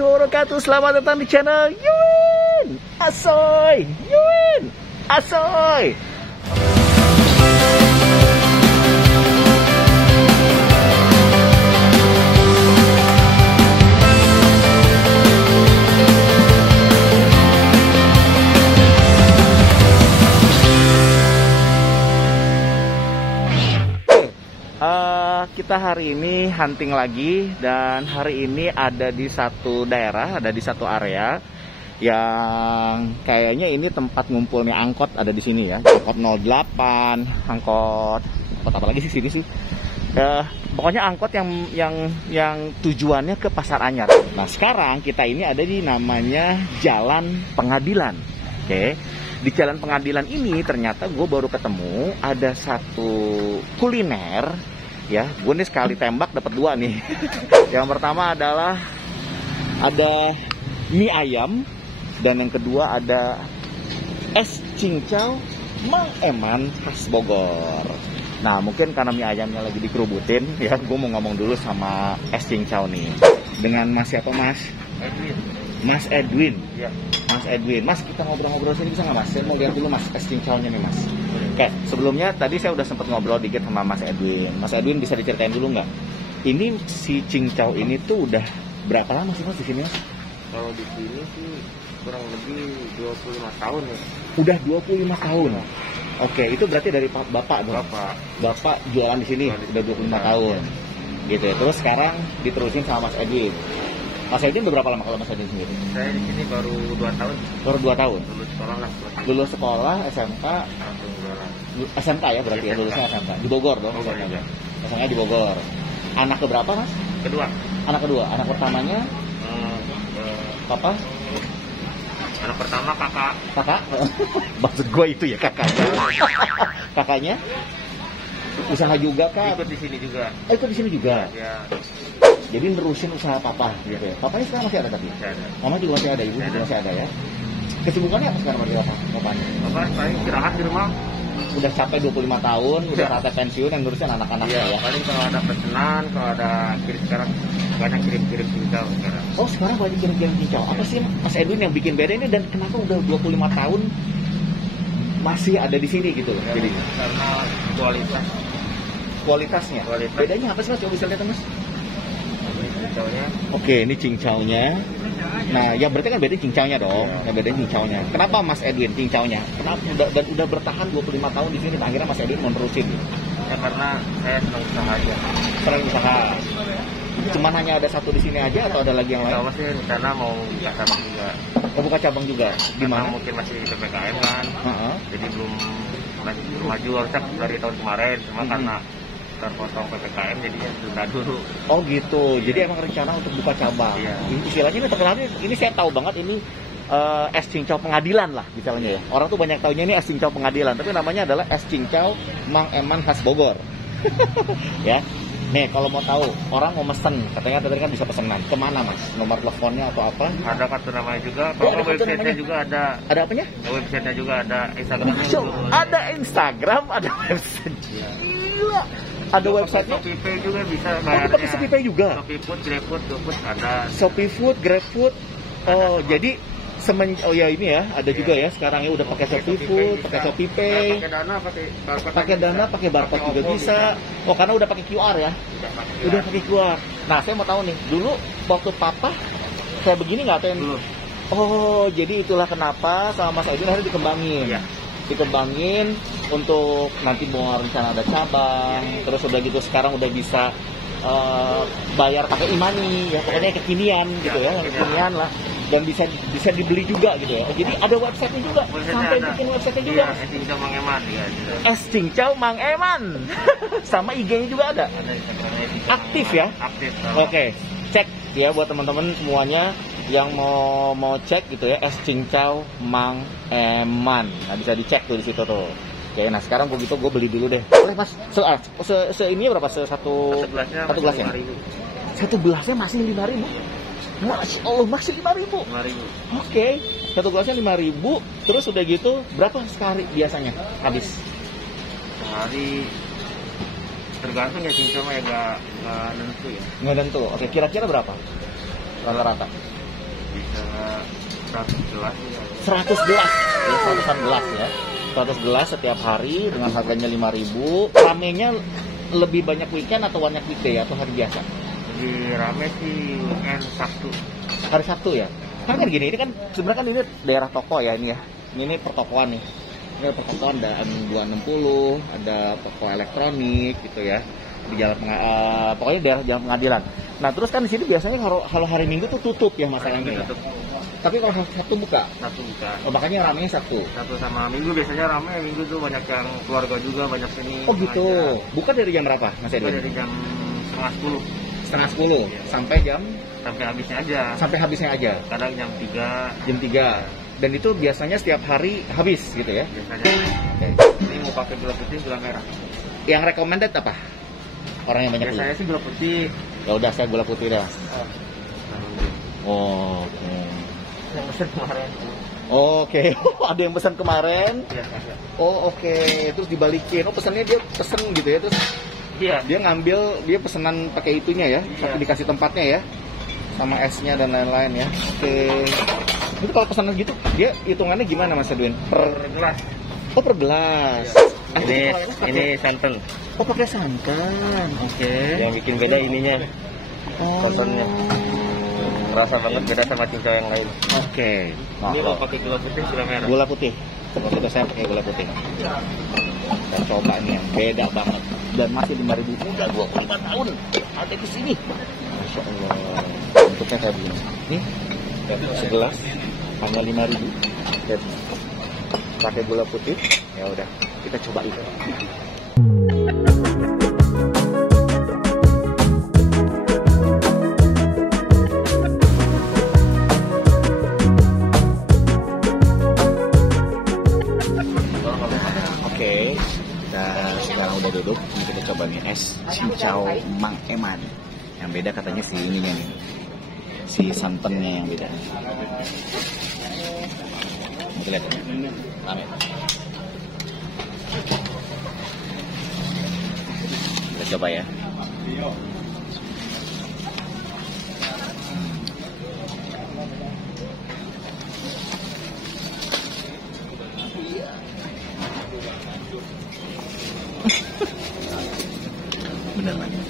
warahmatullahi wabarakatuh. Selamat datang di channel Yuwin Asoy. Yuwin Asoy. Kita hari ini hunting lagi, dan hari ini ada di satu daerah, ada di satu area yang kayaknya ini tempat ngumpulnya angkot, ada di sini ya. Angkot 08, angkot apa lagi sih sini sih. Pokoknya angkot yang tujuannya ke Pasar Anyar. Nah, sekarang kita ini ada di namanya Jalan Pengadilan. Oke. Di Jalan Pengadilan ini ternyata gue baru ketemu ada satu kuliner. Ya, gue nih sekali tembak dapat dua nih. Yang pertama adalah ada mie ayam, dan yang kedua ada es cincau Mang Eman khas Bogor. Nah, mungkin karena mie ayamnya lagi dikerubutin, ya gue mau ngomong dulu sama es cincau nih. Dengan Mas siapa, Mas? Edwin. Mas Edwin. Ya. Mas Edwin. Mas, kita ngobrol-ngobrol sini bisa nggak, Mas? Saya mau lihat dulu, Mas, es cincaunya nih, Mas. Oke, sebelumnya tadi saya udah sempat ngobrol dikit sama Mas Edwin. Mas Edwin bisa diceritain dulu nggak? Ini si cincau ini tuh udah berapa lama sih, Mas, di sini, Mas? Kalau di sini sih kurang lebih 25 tahun ya. Udah 25 tahun. Oke, itu berarti dari Bapak dong? Bapak jualan di sini udah 25 tahun. Gitu ya. Terus sekarang diterusin sama Mas Edwin. Mas Edwin berapa lama kalau Mas Edwin sendiri? Saya di sini baru 2 tahun. Baru 2 tahun? Lulus sekolah lah. Lulus sekolah, SMK, Langsung jualan. SMK ya berarti ya, lulusnya SMK. Di Bogor dong? Bogor juga. SMK di Bogor. Anak keberapa, Mas? Kedua. Anak kedua. Anak pertamanya? Papa? Anak pertama kakak. Kakak? Maksud gue itu ya kakaknya. Kakaknya? Usaha juga kah? Ikut di sini juga. Ikut di sini juga? Ya. Jadi nerusin usaha papa gitu ya. Papanya sekarang masih ada tapi? Masih ada. Mama juga masih ada, ibu juga masih ada ya. Kesibukannya apa sekarang pada papanya? Bapak paling istirahat di rumah. Udah capek 25 tahun, udah rata pensiun, yang ngurusin anak-anaknya Iya, ya. paling kalau ada pesanan, kalau ada kirim sekarang banyak kirim cincau sekarang. Oh, sekarang banyak kirim-kirim cincau. Apa sih Mas Edwin yang bikin beda ini, dan kenapa udah 25 tahun masih ada di sini gitu? Ya, Jadi karena kualitasnya. Bedanya apa sih, Mas? Coba bisa lihat, Mas. Cincaunya. Oke, ini cincaunya. Nah, ya berarti kan beda cincaunya dong. Ya beda cincaunya. Kenapa Mas Edwin cincaunya? Kenapa udah bertahan 25 tahun di sini? Nah, akhirnya Mas Edwin mau nerusin gitu. Ya karena saya senang usaha aja. Selain usaha. Cuman hanya ada satu di sini aja atau ada lagi yang lain? Kalau masih rencana mau buka cabang juga. Mau buka cabang juga? Di mana? Mungkin masih PPKM kan. Heeh. Jadi belum maju harusnya dari tahun kemarin. Cuma karena terpotong PPKM jadinya tunda dulu. Oh gitu. Jadi emang rencana untuk buka cabang. Iya. Istilahnya ini terkenalnya, ini saya tahu banget ini es cincau pengadilan lah misalnya ya. Orang tuh banyak taunya ini es cincau pengadilan, tapi namanya adalah es cincau Mang Eman khas Bogor. Ya. Nih, kalau mau tahu, orang mau mesen, katanya tadi kan bisa pesenan. Kemana, Mas? Nomor teleponnya atau apa? Ada kartu namanya juga. Oh, ada Kalau kartu website-nya namanya juga ada. Ada apanya? Website-nya juga ada. Instagram. Ada Instagram, ada website. Iya. Gila. Ada website-nya. Shopee Pay juga bisa Oh, bayarnya. pakai Shopee Pay juga? Shopee Food, GrabFood, GoFood ada. Shopee Food, GrabFood. Oh, jadi oh ya ini ya, ada juga ya sekarang ya udah pakai Shopee Food, pakai Shopee Pay. Pakai Dana, Pakai Dana, pakai barcode juga bisa. Oh, karena udah pakai QR ya. Udah pakai QR. Nah, saya mau tahu nih, dulu waktu papa kayak begini nggak atau Dulu. Oh, jadi itulah kenapa sama Mas Edwin akhirnya dikembangin. Iya. Dikembangin untuk nanti mau rencana ada cabang, terus udah gitu sekarang udah bisa bayar pakai e-money ya, pokoknya kekinian gitu ya, yang kekinian lah, dan bisa dibeli juga gitu ya. Jadi ada website-nya juga, sampai bikin website-nya juga. Iya, es cincau Mang Eman ya. Es cincau Mang Eman. Sama IG-nya juga ada. Ada Instagramnya juga. Aktif ya? Aktif. Oke, cek ya buat teman-teman semuanya yang mau cek gitu ya, es cincau Mang Eman. Nah, bisa dicek tuh di situ tuh. Oke, nah sekarang begitu gue beli dulu deh. Boleh, Mas? Ini berapa? Satu gelasnya? 5.000. Satu gelasnya masih 5.000. Masya Allah, masih 5.000. 5.000. Oke, satu gelasnya 5.000. Terus udah gitu berapa sekali biasanya habis? Sehari tergantung ya, cincau ya nggak nentu ya. Nggak tentu. Oke, kira-kira berapa? Rata-rata. Bisa 100 gelas ya. 100 gelas, ya, 100 gelas ya. 100 gelas setiap hari dengan harganya 5.000. Ramenya lebih banyak weekend atau banyak weekday atau hari biasa? Lebih rame sih weekend Sabtu. Hari Sabtu ya. Kan gini, ini kan sebenarnya kan ini daerah toko ya ini ya. Ini pertokoan nih. Ini pertokoan ada M260, ada toko elektronik gitu ya. Di jalan pokoknya daerah Jalan Pengadilan. Nah, terus kan di sini biasanya kalau hari Minggu tuh tutup ya masalahnya. Tutup. Tapi kalau Sabtu buka. Sabtu buka. Oh, makanya ramenya Sabtu. Sabtu sama Minggu biasanya rame. Minggu tuh banyak yang keluarga juga, banyak sini. Oh gitu. Buka dari jam berapa, Mas Buka Edwin? dari jam setengah 10. Setengah 10 Iya. sampai jam Sampai habisnya aja. sampai habisnya aja. Kadang jam 3. Jam 3. Dan itu biasanya setiap hari habis gitu ya. Biasanya. Oke. Ini mau pakai gula putih, gula merah. Yang recommended apa? Orang yang banyak gula. Biasanya sih gula putih. Ya udah, saya gula putih dah. Oh, oke. Yang pesen kemarin. Oke. Ada yang pesan kemarin. Iya. Oh, oke. Terus dibalikin. Oh, pesannya dia pesen gitu ya. Terus Iya. dia ngambil, dia pesanan pakai itunya ya. Tapi Iya. dikasih tempatnya ya. Sama esnya dan lain-lain ya. Oke. Itu kalau pesanan gitu, dia hitungannya gimana Mas Edwin? Per gelas. Oh, per gelas. Ah, Ini santan. Oh, pakai santan. Oke. Yang bikin beda ininya. Oh. Santannya. Rasa banget beda sama cincau yang lain. Oke. Ini mau pakai gula putih, gula merah. Gula putih. Waktu itu saya pakai gula putih. Kita coba nih yang beda banget. Dan masih 5.000, udah 25 tahun. Ada di sini. Masya Allah. Bentuknya kayak begini. Nih, segelas hanya 5.000. Dan pakai gula putih. Ya udah, kita coba itu. Oke, kita sekarang udah duduk. Ini kita coba nih es cincau Mang Eman. Yang beda katanya si ininya nih, si santannya yang beda. Kita lihat, rame. Kita coba ya. Bener banget.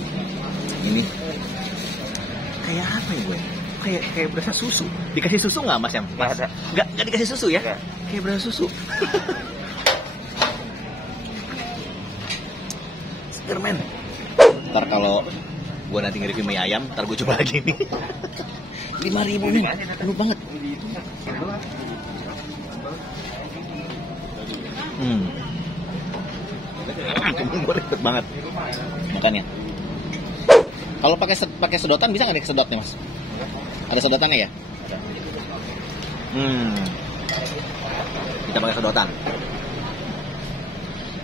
Ini kayak apa ya gue? Kayak berasa susu. Dikasih susu nggak Mas yang? Nggak ada. Nggak dikasih susu ya? Nggak. Kayak berasa susu. Seger men. Ntar kalau gue nanti nge-review mie ayam, ntar gue coba lagi nih. 5.000 nih, penuh banget. Gue ribet banget makannya. Kalau pakai sedotan bisa nggak nih sedotnya Mas? Ada sedotannya ya? Kita pakai sedotan.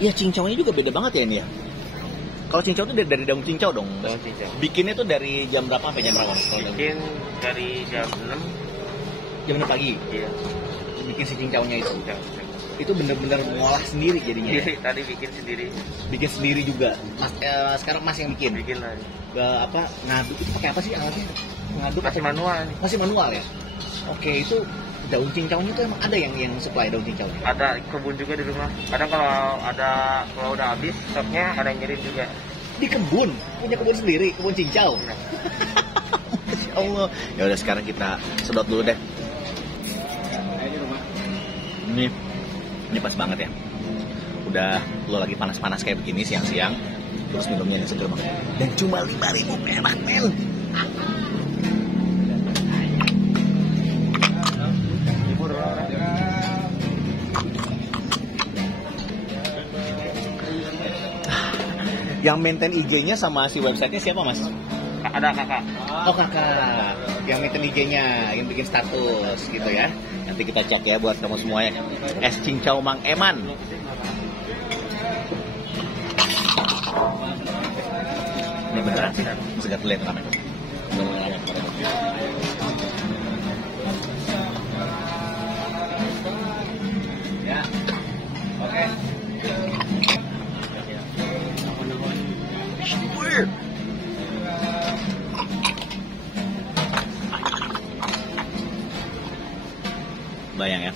Iya, cincaunya juga beda banget ya ini ya. Kalau cincau itu dari daun cincau dong. Daun cincau. Bikinnya tuh dari jam berapa sampai jam berapa? Bikin dari jam 6. Jam 6 pagi. Iya. Bikin si cincaunya itu. Jam. Itu bener-bener ngolah sendiri jadinya. Sendiri, tadi bikin sendiri. Bikin sendiri juga. Sekarang Mas yang bikin. Bikin lagi. Apa ngaduk itu pakai apa sih alatnya? Ngaduk Masih manual nih. Masih manual ya. Oke, itu daun cincaunya tuh emang ada yang supply daun cincau. Ada kebun juga di rumah. Kadang kalau udah habis stoknya ada yang ngirim juga. Di kebun, punya kebun sendiri, kebun cincau. Masya Allah. Ya udah sekarang kita sedot dulu deh. Ini pas banget ya. Udah lo lagi panas-panas kayak begini siang-siang, terus minumnya yang seger banget. Dan cuma 5.000 perak men. Yang maintain IG-nya sama si websitenya siapa Mas? Ada kakak. Oh kakak, yang maintain IG-nya, yang bikin status gitu ya. Nanti kita cek ya buat kamu semuanya. Es cincau Mang Eman. Ini beneran sih, segar lihat namanya. Ya, oke. Bayang ya,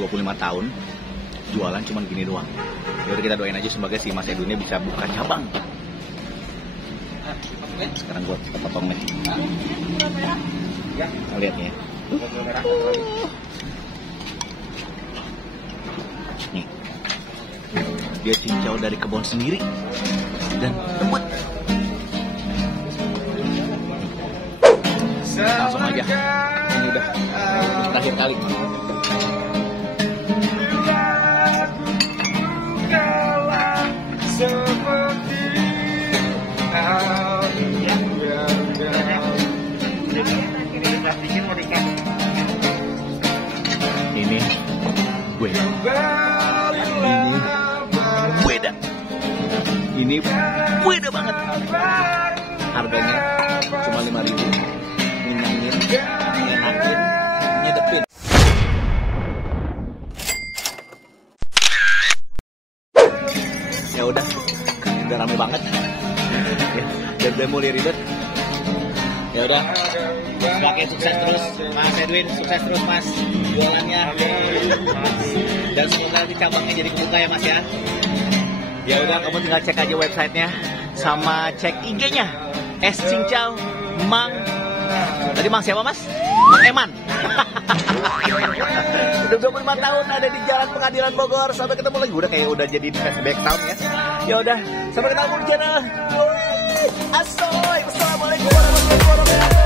25 tahun jualan cuman gini doang. Yaudah kita doain aja semoga si Mas Edwinnya bisa buka cabang. Sekarang gue potong nih. Nah, lihat nih ya. Nih, dia cincau dari kebun sendiri dan lembut. Langsung aja, ini udah terakhir kali. Ini gue. Ini beda banget. Harganya cuma 5.000. Nyenangin, ngenakin, nyedepin. Ya udah rame banget. Ya, udah mulai ribet. Ya udah. Semakin sukses terus, Mas Edwin, sukses terus Mas jualannya. Dan semoga nanti cabangnya jadi kebuka ya Mas ya. Ya udah, kamu tinggal cek aja websitenya sama cek IG-nya. Es Cincau Mang. Tadi Mang siapa Mas? Mang Eman. Udah 25 tahun ada di Jalan Pengadilan Bogor. Sampai ketemu lagi. Udah kayak udah jadi di background ya. Ya udah, sampai ketemu di channel. Asoy, wassalamualaikum warahmatullahi wabarakatuh.